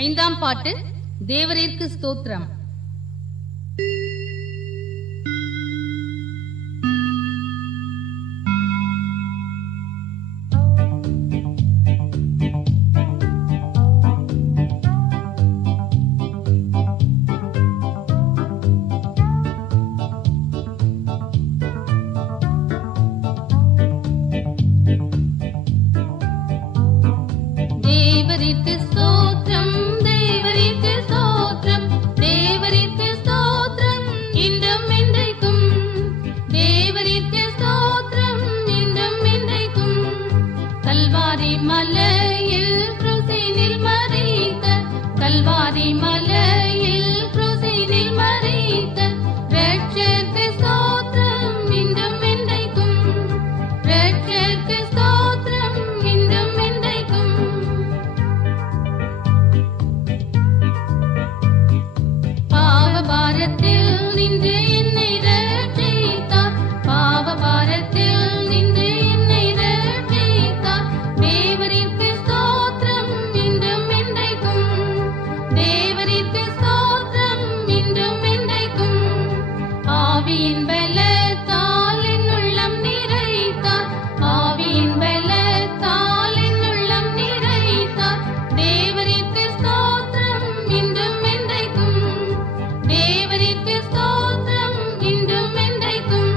ஐந்தாம் பாட்டு தேவரீர்க்கு ஸ்தோத்திரம். தேவரீர்க்கு ஸ்தோத்திரம், தேவரீர்க்கு ஸ்தோத்திரம், தேவரீர்க்கு ஸ்தோத்திரம் இன்றும் என்றைக்கும். தேவரீர்க்கு ஸ்தோத்திரம் இன்றும் என்றைக்கும். கல்வாரி மலையில் கிறிஸ்துவினில் மரித்த, கல்வாரி மலையில் கிறிஸ்துவினில் மரித்த இரட்சகருக்கு ஸ்தோத்திரம் இன்றும் என்றைக்கும். இரட்சகருக்கு ஸ்தோத்திரம் இன்றும் என்றைக்கும். பாவபாரத்தில் நின்று என்னை ரட்சித்தார், பாவபாரத்தில் நின்று என்னை ரட்சித்தார். தேவரீர்க்கு ஸ்தோத்திரம் இன்றும் என்றைக்கும். தேவரீர்க்கு ஸ்தோத்திரம் இன்றும் என்றைக்கும். ஆவியின் பலத்தால் என் உள்ளம் நிறைத்தார், ஆவியின் பலத்தால் என் உள்ளம் நிறைத்தார். தேவரீர்க்கு ஸ்தோத்திரம் இன்றும் என்றைக்கும். தேவரீர்க்கு ஸ்தோத்திரம் இன்றும் என்றைக்கும்.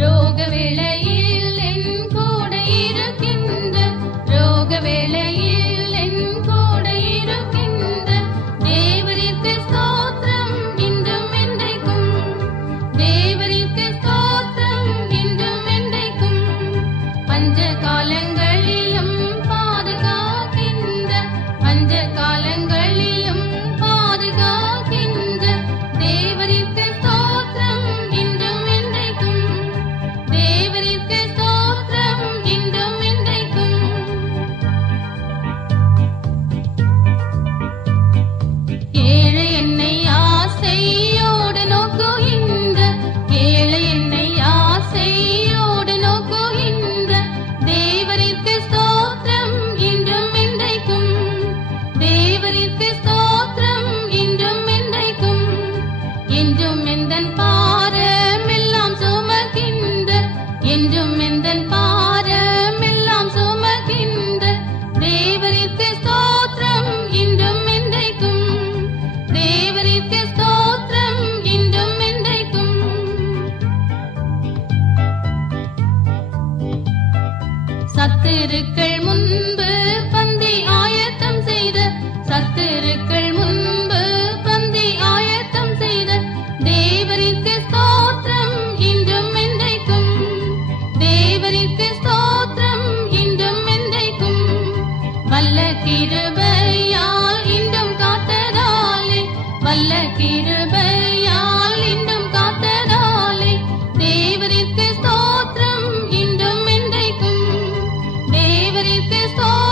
ரோக வேளையில் என் கூட இருக்கின்ற, ரோக வேளையில் என் கூட இருக்கின்ற தேவரீர்க்கு ஸ்தோத்திரம் இன்றும் என்றைக்கும். தேவரீர்க்கு ஸ்தோத்திரம் இன்றும் என்றைக்கும். பஞ்ச காலங்களிலும் பாதுகாக்கின்ற, பஞ்ச காலங்களிலும் பாதுகாக்கின்ற தேவரீர்க்கு ஸ்தோத்திரம் இன்றும் என்றைக்கும். தேவரீர்க்கு ஸ்தோத்திரம் இன்றும் என்றைக்கும். ஏழை என்னை ஆசையோடு நோக்குகின்ற, ஏழை என்னை ஆசையோடு நோக்குகின்ற தேவரீர்க்கு ஸ்தோத்திரம் இன்றும் என்றைக்கும். தேவரீர்க்கு ஸ்தோத்திரம் இன்றும் என்றைக்கும். என்றும் எந்தன் பாரமெல்லாம் சுமக்கின்ற, என்றும் எந்தன் பாரமெல்லாம் சுமக்கின்ற தேவரீர்க்கு ஸ்தோத்திரம் இன்றும் என்றைக்கும். தேவரீர்க்கு ஸ்தோத்திரம் இன்றும் என்றைக்கும். சத்துருக்கள் முன்பு பந்தி ஆயத்தம் செய்த, சத்துருக்கள் முன்பு பந்தி ஆயத்தம் செய்த தேவரீர்க்கு ஸ்தோத்திரம் இன்றும் என்றைக்கும். தேவரீர்க்கு ஸ்தோத்திரம் இன்றும் என்றைக்கும். வல்ல கிருபையால் இன்றும் காத்ததாலே, வல்ல கிருபையால் இன்றும் காத்ததாலே தேவரீர்க்கு ஸ்தோத்திரம் இன்றும் என்றைக்கும். தேவரீர்க்கு ஸ்தோத்திரம்